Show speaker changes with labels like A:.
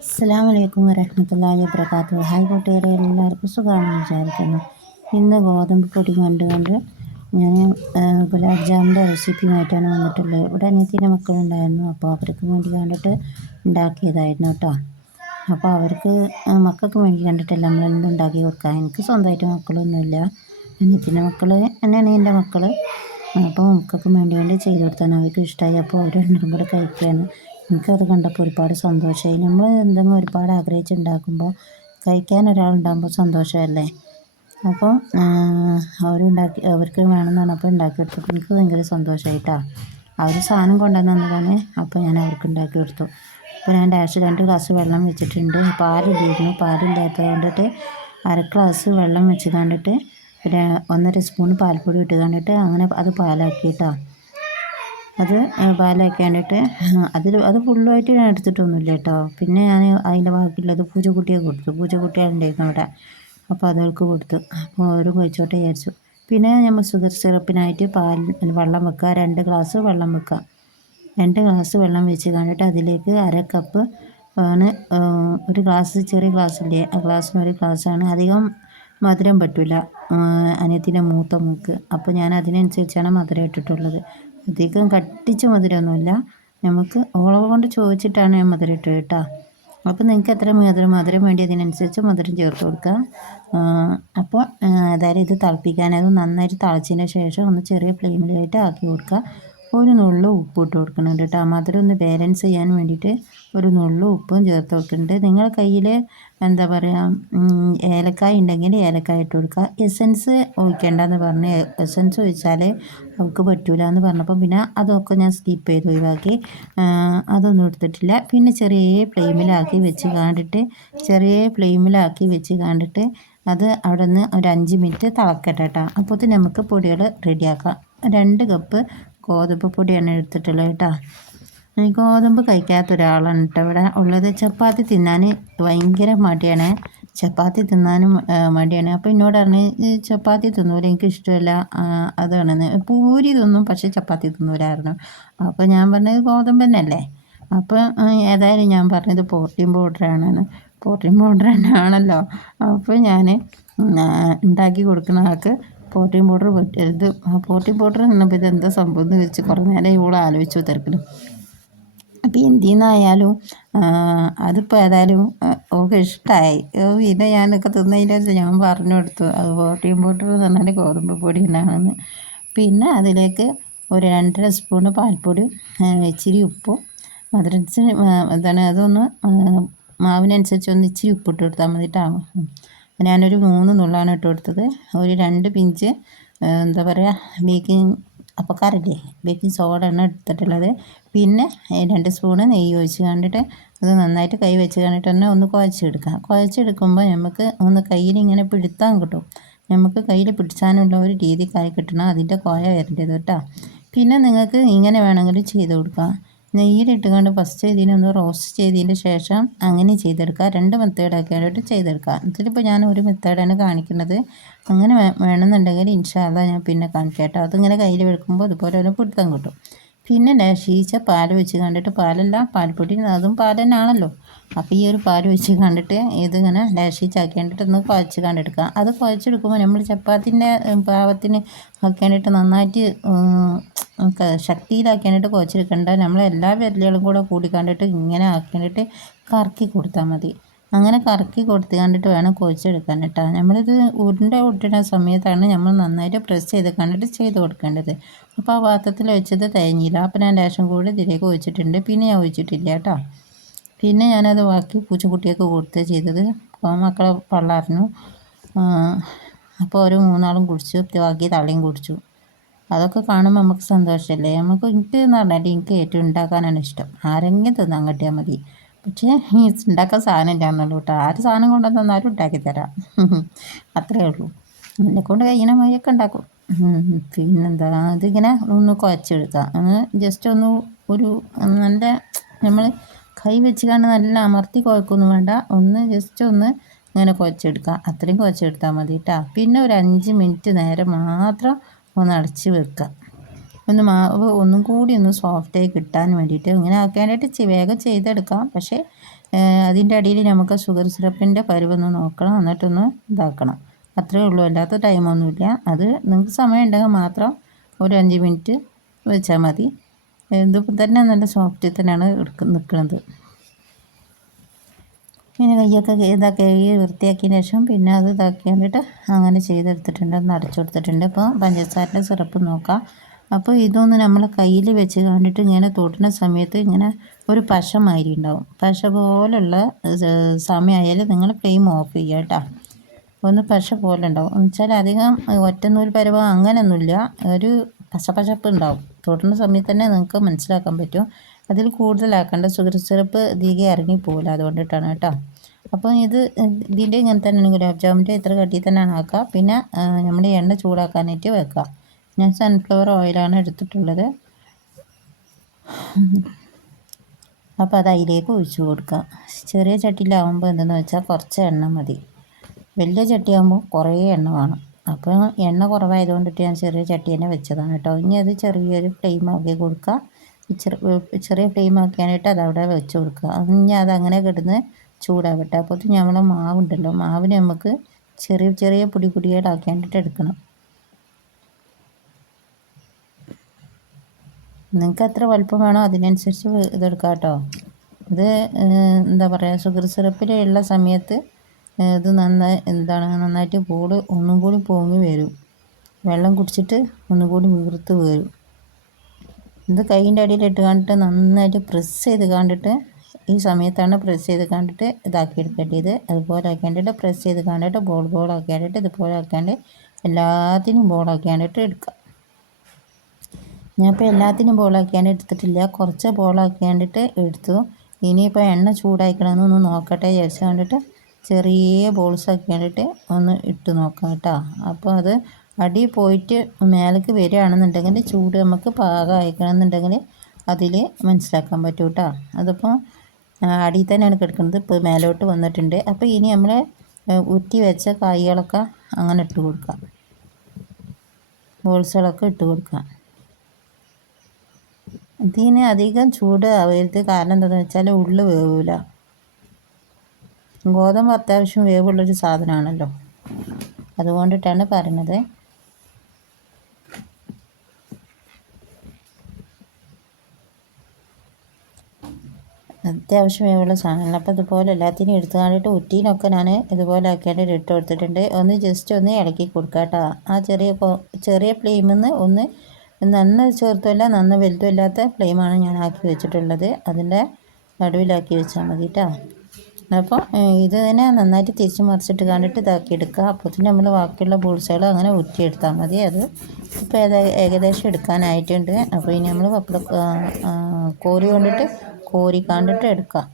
A: അസ്സാം വലൈക്കും വരഹമത്തല്ലാഹി വബർക്കാത്തു ഹായ് കൂട്ടുകാരെ എല്ലാവർക്കും സുഖമാണെന്ന് വിചാരിക്കുന്നു. ഇന്ന് ഗോതമ്പ് പൊടി കണ്ടുകൊണ്ട് ഞാൻ ഗുലാബ് ജാമിന്റെ റെസിപ്പിയുമായിട്ടാണ് വന്നിട്ടുള്ളത് ഇവിടെ അനിയത്തിന്റെ മക്കളുണ്ടായിരുന്നു. അപ്പോൾ അവർക്ക് വേണ്ടി കണ്ടിട്ട് ഉണ്ടാക്കിയതായിരുന്നു കേട്ടോ. അപ്പോൾ അവർക്ക് മക്കൾക്ക് വേണ്ടി കണ്ടിട്ടല്ല നമ്മളെന്ത് ഉണ്ടാക്കി കൊടുക്കുക എനിക്ക് സ്വന്തമായിട്ട് മക്കളൊന്നുമില്ല. അനിയത്തിന്റെ മക്കൾ തന്നെയാണ് എന്റെ മക്കൾ അപ്പോൾ മക്കൾക്ക് വേണ്ടി വേണ്ടി ചെയ്ത് കൊടുത്താണ് അവർക്ക് ഇഷ്ടമായി അപ്പോൾ അവരെണ്ണം കൂടെ കഴിക്കുകയാണ് എനിക്കത് കണ്ടപ്പോൾ ഒരുപാട് സന്തോഷമായി. നമ്മൾ എന്തെങ്കിലും ഒരുപാട് ആഗ്രഹിച്ചുണ്ടാക്കുമ്പോൾ കഴിക്കാൻ ഒരാളുണ്ടാകുമ്പോൾ സന്തോഷമല്ലേ? അപ്പോൾ അവരുണ്ടാക്കി അവർക്ക് വേണമെന്നാണ് അപ്പോൾ ഉണ്ടാക്കി കൊടുത്തപ്പോൾ എനിക്ക് ഭയങ്കര സന്തോഷമായിട്ടാണ് അവർ സാധനം കൊണ്ടുവന്നതാണ് അപ്പോൾ ഞാൻ അവർക്ക് ഉണ്ടാക്കി കൊടുത്തു. അപ്പോൾ ഞാൻ ഡാഷ് രണ്ട് ഗ്ലാസ് വെള്ളം വെച്ചിട്ടുണ്ട്. പാലില്ലായിരുന്നു പാലില്ലാത്തത് കൊണ്ടിട്ട് അര ഗ്ലാസ് വെള്ളം വെച്ച് കണ്ടിട്ട് ഒന്നര സ്പൂൺ പാൽപ്പൊടി ഇട്ട് കണ്ടിട്ട് അങ്ങനെ അത് പാലാക്കിയിട്ടാണ് അത് പാലാക്കി കണ്ടിട്ട് അതിൽ അത് ഫുള്ളുമായിട്ട് ഞാൻ എടുത്തിട്ടൊന്നുമില്ല കേട്ടോ. പിന്നെ ഞാൻ അതിന്റെ ബാക്കിയുള്ളത് പൂജക്കുട്ടിയെ കൊടുത്തു. പൂജക്കുട്ടികളുണ്ടായിരുന്നു അവിടെ. അപ്പോൾ അതവൾക്ക് കൊടുത്തു. അപ്പോൾ അവരും കഴിച്ചോട്ടെ വിചാരിച്ചു. പിന്നെ നമ്മൾ ഷുഗർ സിറപ്പിനായിട്ട് പാൽ വെള്ളം വെക്കുക. രണ്ട് ഗ്ലാസ് വെള്ളം വെക്കുക. രണ്ട് ഗ്ലാസ് വെള്ളം വെച്ച് കണ്ടിട്ട് അതിലേക്ക് അര കപ്പ് ആണ് ഒരു ഗ്ലാസ് ചെറിയ ഗ്ലാസ്സില്ലേ ആ ഗ്ലാസ്സിന് ഒരു ഗ്ലാസ്സാണ് അധികം മധുരം പറ്റില്ല അനിയത്തിന്റെ മൂത്ത മൂക്ക് അപ്പോൾ ഞാൻ അതിനനുസരിച്ചാണ് മധുരം ഇട്ടിട്ടുള്ളത്. അധികം കട്ടിച്ച മധുരമൊന്നുമില്ല. നമുക്ക് ഓളവ് കൊണ്ട് ചോദിച്ചിട്ടാണ് ഞാൻ മധുരം ഇട്ടത് കേട്ടോ. അപ്പോൾ നിങ്ങൾക്ക് എത്ര മധുരം മധുരം വേണ്ടി അതിനനുസരിച്ച് മധുരം ചേർത്ത് കൊടുക്കുക. അപ്പോൾ അതായത് ഇത് തിളപ്പിക്കാൻ അത് നന്നായിട്ട് തിളച്ചതിന് ശേഷം ഒന്ന് ചെറിയ ഫ്ലെയിമിലായിട്ട് ആക്കി കൊടുക്കുക. ഒരു നുള്ളു ഉപ്പ് ഇട്ട് കൊടുക്കുന്നുണ്ട് കേട്ടോ. മധുരം ഒന്ന് ബാലൻസ് ചെയ്യാൻ വേണ്ടിയിട്ട് ഒരു നുള്ളു ഉപ്പും ചേർത്ത് കൊടുക്കുന്നുണ്ട്. നിങ്ങൾ കയ്യിൽ എന്താ പറയുക ഏലക്കായ ഉണ്ടെങ്കിൽ ഏലക്കായ ഇട്ട് കൊടുക്കുക. എസൻസ് ഒഴിക്കേണ്ടെന്ന് പറഞ്ഞ് എസൻസ് ഒഴിച്ചാൽ അവൾക്ക് പറ്റൂല എന്ന് പറഞ്ഞപ്പോൾ പിന്നെ അതൊക്കെ ഞാൻ സ്കിപ്പ് ചെയ്ത് ഒഴിവാക്കി. അതൊന്നും എടുത്തിട്ടില്ല. പിന്നെ ചെറിയ ഫ്ലെയിമിലാക്കി വെച്ച് കണ്ടിട്ട് ചെറിയ ഫ്ലെയിമിലാക്കി വെച്ച് കണ്ടിട്ട് അത് അവിടെ നിന്ന് ഒരു അഞ്ച് മിനിറ്റ് തിളക്കട്ടെ കേട്ടോ. അപ്പോൾ നമുക്ക് പൊടികൾ റെഡിയാക്കാം രണ്ട് കപ്പ് ഗോതമ്പ് പൊടിയാണ് എടുത്തിട്ടുള്ളത് കേട്ടോ. ഗോതമ്പ് കഴിക്കാത്ത ഒരാളാണ് കേട്ടോ ഇവിടെ ഉള്ളത്. ചപ്പാത്തി തിന്നാൻ ഭയങ്കര മടിയാണ്. ചപ്പാത്തി തിന്നാനും മടിയാണ്. അപ്പോൾ എന്നോട് പറഞ്ഞ് ചപ്പാത്തി തിന്നൂല എനിക്ക് ഇഷ്ടമല്ല അതാണെന്ന്. പൂരി തിന്നും പക്ഷേ ചപ്പാത്തി തിന്നൂലായിരുന്നു. അപ്പോൾ ഞാൻ പറഞ്ഞത് ഗോതമ്പ് തന്നെയല്ലേ? അപ്പോൾ ഏതായാലും ഞാൻ പറഞ്ഞത് പ്രോട്ടീൻ പൗഡറാണെന്ന് പ്രോട്ടീൻ പൗഡർ തന്നെയാണല്ലോ. അപ്പോൾ ഞാൻ ഉണ്ടാക്കി കൊടുക്കുന്ന ആൾക്ക് പ്രോട്ടീൻ പൗഡർ ഇത് പ്രോട്ടീൻ പൗഡർ നിന്നപ്പോൾ ഇത് എന്താ സംഭവം എന്ന് വെച്ച് കുറേ നേരം ഇവൾ ആലോചിച്ചു തിരക്കിലും. അപ്പോൾ എന്തിന്നായാലും അതിപ്പോൾ ഏതായാലും ഓക്കെ ഇഷ്ടമായി പിന്നെ ഞാനൊക്കെ തിന്നതിന്റെ ഞാൻ പറഞ്ഞു കൊടുത്തു. അത് പ്രോട്ടീൻ പൗഡർ എന്ന് പറഞ്ഞാൽ ഗോതമ്പ് പൊടി ഉണ്ടാണെന്ന് പിന്നെ അതിലേക്ക് ഒരു രണ്ടര സ്പൂണ് പാൽപ്പൊടി ഇച്ചിരി ഉപ്പും മധുരത്തിന് എന്താണ് അതൊന്ന് മാവിനനുസരിച്ച് ഒന്ന് ഇച്ചിരി ഉപ്പിട്ട് കൊടുത്താൽ മതിട്ടാകും ഞാനൊരു മൂന്ന് നുള്ളാണ് ഇട്ട് കൊടുത്തത്. ഒരു രണ്ട് പിഞ്ച് എന്താ പറയുക ബേക്കിംഗ് അപ്പക്കാരല്ലേ? ബേക്കിംഗ് സോഡ ആണ് എടുത്തിട്ടുള്ളത്. പിന്നെ രണ്ട് സ്പൂണ് നെയ്യ് ഒഴിച്ച് കണ്ടിട്ട് അത് നന്നായിട്ട് കൈ വെച്ച് കണ്ടിട്ട് തന്നെ ഒന്ന് കുഴച്ചെടുക്കാം. കുഴച്ചെടുക്കുമ്പോൾ നമുക്ക് ഒന്ന് കയ്യിൽ ഇങ്ങനെ പിടുത്താൻ കിട്ടും. നമുക്ക് കയ്യിൽ പിടിച്ചാനുള്ള ഒരു രീതിക്കായി കിട്ടണം അതിന്റെ കോയ വരേണ്ടത് കേട്ടോ. പിന്നെ നിങ്ങൾക്ക് ഇങ്ങനെ വേണമെങ്കിലും ചെയ്ത് കൊടുക്കാം. നെയ്യിലിട്ടുകൊണ്ട് ഫസ്റ്റ് ഇതിനൊന്ന് റോസ്റ്റ് ചെയ്തതിന് ശേഷം അങ്ങനെ ചെയ്തെടുക്കുക. രണ്ട് മെത്തേഡൊക്കെ ആയിട്ട് ചെയ്തെടുക്കുക. ഇതിലിപ്പോൾ ഞാൻ ഒരു മെത്തേഡാണ് കാണിക്കുന്നത്. അങ്ങനെ വേണമെന്നുണ്ടെങ്കിൽ ഇൻഷാല്ല ഞാൻ പിന്നെ കാണിക്കാം കേട്ടോ. അതിങ്ങനെ കയ്യിൽ വെക്കുമ്പോൾ അതുപോലെ ഒരു പിടുത്തം കിട്ടും. പിന്നെ ലേശീച്ച പാൽ വെച്ച് കണ്ടിട്ട് പാലല്ല പാൽപ്പൊടി അതും പാൽ തന്നെയാണല്ലോ അപ്പോൾ ഈ ഒരു പാൽ വെച്ച് കണ്ടിട്ട് ഇതിങ്ങനെ ലേശീച്ചാക്കി കണ്ടിട്ട് ഒന്ന് കുഴച്ച് കണ്ടെടുക്കുക. അത് കുഴച്ചെടുക്കുമ്പോൾ നമ്മൾ ചപ്പാത്തിന്റെ പാവത്തിന് ആക്കിയിട്ട് നന്നായിട്ട് ശക്തിയിലാക്കിയിട്ട് കുഴച്ചെടുക്കേണ്ട നമ്മൾ എല്ലാ വിരലുകളും കൂടെ കൂടി കണ്ടിട്ട് ഇങ്ങനെ ആക്കിയിട്ട് കറക്കി കൊടുത്താൽ മതി. അങ്ങനെ കറക്കി കൊടുത്ത് കണ്ടിട്ട് വേണം കുഴച്ചെടുക്കാൻ കേട്ടോ. നമ്മളിത് ഉരുണ്ട ഉരുട്ടുന്ന സമയത്താണ് നമ്മൾ നന്നായിട്ട് പ്രസ് ചെയ്ത് കണ്ടിട്ട് ചെയ്ത് കൊടുക്കേണ്ടത്. അപ്പോൾ ആ പാത്രത്തിൽ വെച്ചത് തേങ്ങയില്ല അപ്പോൾ ഞാൻ ലേശം കൂടി ഇതിലേക്ക് ഒഴിച്ചിട്ടുണ്ട്. പിന്നെ ഞാൻ ഒഴിച്ചിട്ടില്ല കേട്ടോ. പിന്നെ ഞാനത് ബാക്കി പൂച്ചക്കുട്ടിയൊക്കെ കൊടുത്ത് ചെയ്തത്. അപ്പോൾ മക്കളെ പള്ളാറിനു. അപ്പോൾ ഒരു മൂന്നാളും കുടിച്ചു. ബാക്കി തള്ളിയും കുടിച്ചു. അതൊക്കെ കാണുമ്പോൾ നമുക്ക് സന്തോഷമല്ലേ? നമുക്ക് എനിക്ക് എന്ന് പറഞ്ഞാൽ എനിക്ക് ഏറ്റവും ഉണ്ടാക്കാനാണ് ഇഷ്ടം. ആരെങ്കിലും തിന്നാൻ കിട്ടിയാൽ മതി. പക്ഷേ ഈ ഉണ്ടാക്കാൻ സാധനം ഇല്ലാന്നുള്ളൂ കേട്ടോ. ആര് സാധനം കൊണ്ടു തന്നാലും ഉണ്ടാക്കി തരാം. അത്രേ ഉള്ളൂ. എന്നെക്കൊണ്ട് കഴിയണ മഴയൊക്കെ ഉണ്ടാക്കും. പിന്നെന്താ? ഇതിങ്ങനെ ഒന്ന് കുഴച്ചെടുക്കാം. ജസ്റ്റ് ഒന്ന് ഒരു നല്ല നമ്മൾ കൈ വെച്ച് കണ്ട് നല്ല അമർത്തി കുഴക്കൊന്നും വേണ്ട. ഒന്ന് ജസ്റ്റ് ഒന്ന് ഇങ്ങനെ കുഴച്ചെടുക്കുക അത്രയും കുഴച്ചെടുത്താൽ മതി കേട്ടോ. പിന്നെ ഒരു അഞ്ച് മിനിറ്റ് നേരം മാത്രം ഒന്ന് അടച്ച് വെക്കുക. ഒന്ന് മാവ് ഒന്നും കൂടി ഒന്ന് സോഫ്റ്റായി കിട്ടാൻ വേണ്ടിയിട്ട് ഇങ്ങനെ ആക്കാനായിട്ട് വേഗം ചെയ്തെടുക്കാം. പക്ഷേ അതിന്റെ അടിയിൽ നമുക്ക് ഷുഗർ സിറപ്പിന്റെ പരുവൊന്ന് നോക്കണം. എന്നിട്ടൊന്ന് ഇതാക്കണം. അത്രേ ഉള്ളൂ. അല്ലാത്ത ടൈമൊന്നുമില്ല അത് നിങ്ങൾക്ക് സമയം ഉണ്ടെങ്കിൽ മാത്രം ഒരു അഞ്ച് മിനിറ്റ് വെച്ചാൽ മതി. ഇതിപ്പോൾ തന്നെ നല്ല സോഫ്റ്റിൽ തന്നെയാണ് എടുക്ക നിൽക്കുന്നത്. പിന്നെ കയ്യൊക്കെ ഇതാക്കി വൃത്തിയാക്കിയതിന് ശേഷം പിന്നെ അത് ഇതാക്കി വേണ്ടിയിട്ട് അങ്ങനെ ചെയ്തെടുത്തിട്ടുണ്ട്. ഒന്ന് അടച്ചു കൊടുത്തിട്ടുണ്ട്. ഇപ്പോൾ പഞ്ചസാരന്റെ സിറപ്പ് നോക്കാം. അപ്പോൾ ഇതൊന്ന് നമ്മൾ കയ്യിൽ വെച്ച് കണ്ടിട്ട് ഇങ്ങനെ തൊട്ടുന്ന സമയത്ത് ഇങ്ങനെ ഒരു പശ മാതിരി ഉണ്ടാവും. പശ പോലുള്ള സമയമായാൽ നിങ്ങൾ ഫ്ലെയിം ഓഫ് ചെയ്യുക കേട്ടോ. ഒന്ന് പശ പോലെ ഉണ്ടാവും. എന്ന് വെച്ചാൽ അധികം ഒറ്റനൂൽ പരവോ അങ്ങനെയൊന്നുമില്ല ഒരു പശപ്പശപ്പ് ഉണ്ടാവും. തൊടുന്ന സമയത്ത് തന്നെ നിങ്ങൾക്ക് മനസ്സിലാക്കാൻ പറ്റും. അതിൽ കൂടുതലാക്കേണ്ട ഷുഗർ സിറപ്പ് തീരെ ഇറങ്ങി പോകില്ല അതുകൊണ്ടിട്ടാണ് കേട്ടോ. അപ്പോൾ ഇത് ഇതിന്റെ ഇങ്ങനെ തന്നെയാണ് ഗുലാബ് ജാമുന്റെ ഇത്ര കട്ടി തന്നെയാണ് ആക്കുക. പിന്നെ നമ്മുടെ എണ്ണ ചൂടാക്കാനായിട്ട് വെക്കുക. ഞാൻ സൺഫ്ലവർ ഓയിലാണ് എടുത്തിട്ടുള്ളത്. അപ്പോൾ അത് അതിലേക്ക് ഒഴിച്ചു കൊടുക്കുക ചെറിയ ചട്ടിയിലാവുമ്പോൾ എന്തെന്ന് വെച്ചാൽ കുറച്ച് എണ്ണ മതി. വലിയ ചട്ടിയാകുമ്പോൾ കുറേ എണ്ണ വേണം. അപ്പോൾ എണ്ണ കുറവായതുകൊണ്ടിട്ട് ഞാൻ ചെറിയ ചട്ടി തന്നെ വെച്ചതാണ് കേട്ടോ. ഇനി അത് ചെറിയൊരു ഫ്ലെയിം ആക്കി കൊടുക്കുക ചെറിയ ഫ്ലെയിം ആക്കിയാനായിട്ട് അത് അവിടെ വെച്ച് കൊടുക്കുക. ഇനി അതങ്ങനെ കിടന്ന് ചൂടാവട്ടെ. അപ്പോൾ നമ്മൾ മാവുണ്ടല്ലോ. മാവിന് നമുക്ക് ചെറിയ ചെറിയ പൊടി പൊടിയായിട്ടാക്കിയാണ്ടിട്ട് എടുക്കണം. നിങ്ങൾക്ക് എത്ര വലുപ്പം വേണോ അതിനനുസരിച്ച് ഇതെടുക്കാം കേട്ടോ ഇത് എന്താ പറയുക ഷുഗർ സിറപ്പിലുള്ള സമയത്ത് ഇത് നന്നായി എന്താണ് നന്നായിട്ട് കൂട് ഒന്നും കൂടി പൊങ്ങി വരും. വെള്ളം കുടിച്ചിട്ട് ഒന്നും കൂടി വീർത്ത് വരും. ഇത് കൈയിന്റെ അടിയിൽ ഇട്ട് കണ്ടിട്ട് നന്നായിട്ട് പ്രസ് ചെയ്ത് കണ്ടിട്ട് ഈ സമയത്താണ് പ്രസ് ചെയ്ത് കണ്ടിട്ട് ഇതാക്കി എടുക്കേണ്ടത്. അതുപോലെ ആക്കേണ്ടിട്ട് പ്രസ് ചെയ്ത് കണ്ടിട്ട് ബോൾ ബോൾ ഇതുപോലെ ആക്കാണ്ട് എല്ലാത്തിനും ബോൾ ആക്കിയാണ്ടിട്ട് എടുക്കാം ഞാനിപ്പോൾ എല്ലാത്തിനും ബോളാക്കിയാണ്ട് എടുത്തിട്ടില്ല. കുറച്ച് ബോളാക്കിയാണ്ടിട്ട് എടുത്തു. ഇനിയിപ്പോൾ എണ്ണ ചൂടാക്കണമെന്നൊന്ന് നോക്കട്ടെ വിചാരിച്ചു കണ്ടിട്ട് ചെറിയ ബോൾസ് ആക്കിയാണ്ടിട്ട് ഒന്ന് ഇട്ട് നോക്കാം കേട്ടോ. അപ്പോൾ അത് അടി പോയിട്ട് മേലേക്ക് വരികയാണെന്നുണ്ടെങ്കിൽ ചൂട് നമുക്ക് പാകം അയക്കണമെന്നുണ്ടെങ്കിൽ അതിൽ മനസ്സിലാക്കാൻ പറ്റും കേട്ടോ. അതിപ്പോൾ അടിയിൽ തന്നെയാണ് കിടക്കുന്നത്. ഇപ്പോൾ മേലോട്ട് വന്നിട്ടുണ്ട്. അപ്പോൾ ഇനി നമ്മൾ ഉറ്റി വെച്ച കായ്കളൊക്കെ അങ്ങനെ ഇട്ട് കൊടുക്കാം. ബോൾസുകളൊക്കെ ഇട്ട് കൊടുക്കാം. ഇതിന് അധികം ചൂട് ആവരുത് കാരണം എന്താണെന്ന് വെച്ചാൽ ഉള്ളു വേവില്ല ഗോതമ്പ് അത്യാവശ്യം വേവുള്ളൊരു സാധനമാണല്ലോ. അതുകൊണ്ടിട്ടാണ് പറയുന്നത്. അത്യാവശ്യം വേവുള്ള സാധനങ്ങൾ അപ്പോൾ ഇതുപോലെ എല്ലാത്തിനും എടുത്തു കണ്ടിട്ട് ഉറ്റീനൊക്കെ ഞാൻ ഇതുപോലെ ആക്കിയാണ്ട് ഇട്ട് കൊടുത്തിട്ടുണ്ട്. ഒന്ന് ജസ്റ്റ് ഒന്ന് ഇളക്കി കൊടുക്കാം കേട്ടോ ആ ചെറിയ ചെറിയ ഫ്ലെയിമിൽ നിന്ന് ഒന്ന് നന്ന ചെറുതുമല്ല നന്ന വലുതുമില്ലാത്ത ഫ്ലെയിമാണ് ഞാൻ ആക്കി വെച്ചിട്ടുള്ളത്. അതിന്റെ നടുവിലാക്കി വെച്ചാൽ മതി കേട്ടോ അപ്പോൾ ഇത് തന്നെ നന്നായിട്ട് തിരിച്ച് മറിച്ചിട്ട് കണ്ടിട്ട് ഇതാക്കി എടുക്കുക. അപ്പോൾ നമ്മൾ ബാക്കിയുള്ള ബോൾസുകൾ അങ്ങനെ ഊറ്റിയെടുത്താൽ മതി. അത് ഇപ്പോൾ ഏകദേശം എടുക്കാനായിട്ടുണ്ട്. അപ്പോൾ ഇനി നമ്മൾ പപ്പട കോരി കൊണ്ടിട്ട് കോരി കണ്ടിട്ട് എടുക്കാം